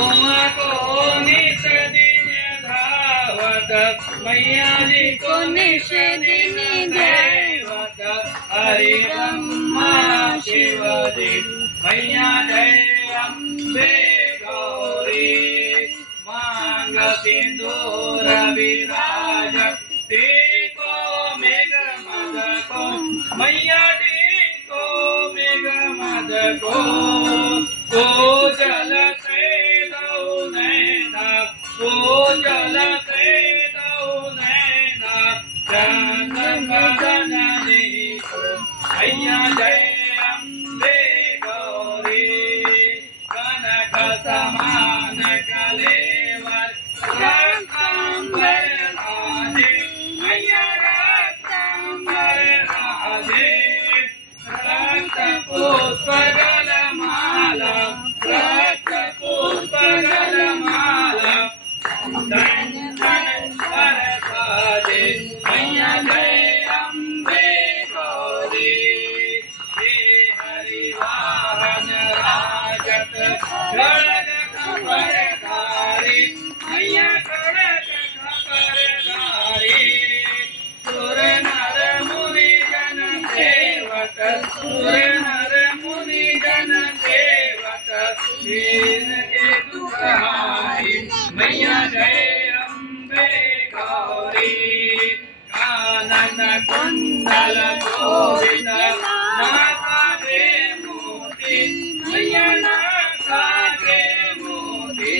तुम को नित दिन धावत मैया जी को नित दिन दैवत हरि ब्रह्मा शिव जी मैया जय अम्बे गौरी मांग सिंदूर विराज टीको मेघ मद को मैया टीको मेघ मद को जल से दो नैना को जल से दो नैना चंद बदन को मैया जय अम्बे गौरी कनक समान कलेवर रक्तांबर राजे मैया रक्तांबर राजे रक्त पुष्पगल माला रक्त पुष्पगल माला धन धन बरसाजे मैया जय अम्बे गौरी हे हरि वाहन राजत खड़ग खबरदारी मैया खड़ग खबरदारी सुर नर मुनि जन सेवक सुर नर मुनि जन सेवक दीन के दुखहारी मैया जय अम्बे गौरी कानन कुंडल शोभित नासा के मोती मैया नासा के मोती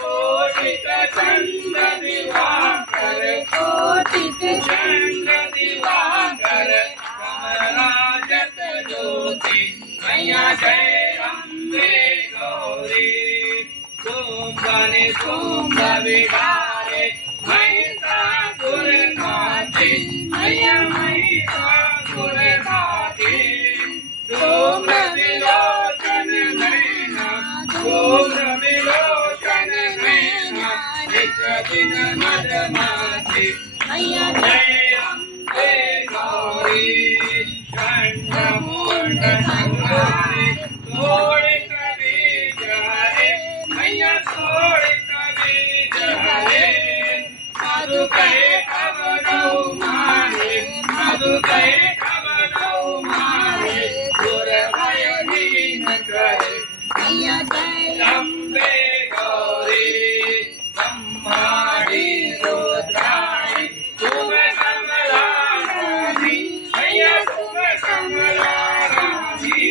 कोटित चंद दिवाकर कोटित चंद दिवाकर कमराजत ज्योति मैया जय अम्बे गौरी कुंभनि कुंभ विहारे महिषासुर घाती मैया महिषासुर घाती धूम्र विलोचन नैना धूम्र विलोचन नैना नित दिन मदमाती मैया जय अम्बे गौरी चंड मूंड संहारे तोड़ित बीज हरे मैया तोड़ित बीज हरे मधु कहे कवनौ मारे मधु कहे कवनौ मारे सुर भय दीन करे मैया जय अम्बे गौरी ब्रह्माणी रुद्राणी शुभ कमला रानी मैया शुभ कमला रानी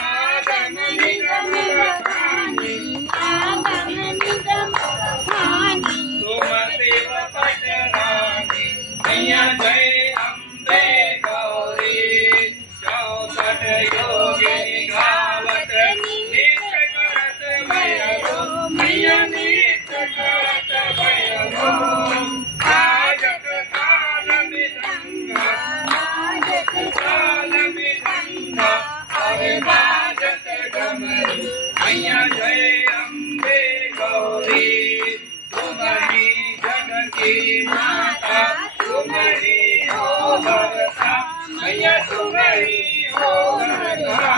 आगम निगम रखानी आगम निगम रखानी तुम शिव पट रानी मैया जय अम्बे गौरी चौसठ योगिनी गावत नित्य करत भैरव मैया नित्य करत भैरव राजत काल मृदंग राजत काल मृदंग अरे राजत डमरू मैया जय अम्बे गौरी तुम्हारी जग की माता तुम्हारी हो भरता मैया तुम्हारी हो भरता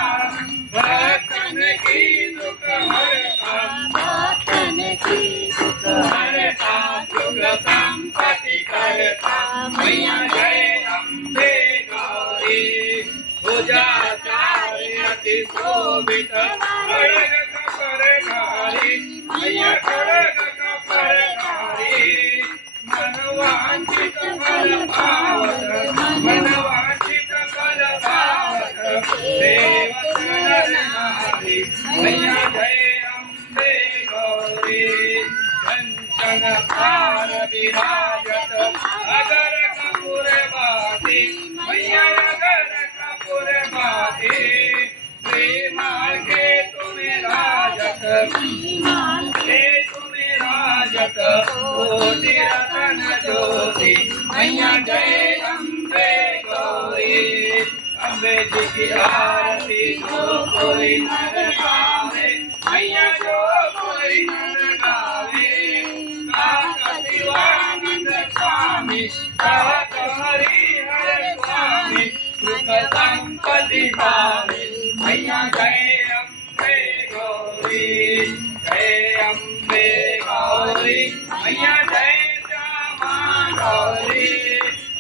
भक्तन की दुख हरता भक्तन की दुख हरता सुख संपत्ति करता मैया जय अम्बे गौरी पूजा अति शोभित खड़ग खबरदारी मैया खड़ग खबरदारी मनवांचित फल पावत मनवांचित फल पावत देवत नर नारी मैया जय अम्बे गौरी कंचन पार विराजत अगर कपूर बाती मैया अगर कपूर बाती श्रीमाल के तुम्हें राजत के तुम्हें राजत कोटि रतन ज्योति मैया जय अम्बे गौरी अम्बे जी की आरती जो कोई नर गावे मैया जो कोई नर गावे काका शिवानंद स्वामी कहत हरि हर स्वामी सुख संपत्ति पावे मैया जय अम्बे गौरी जय अंबे गौरी मैया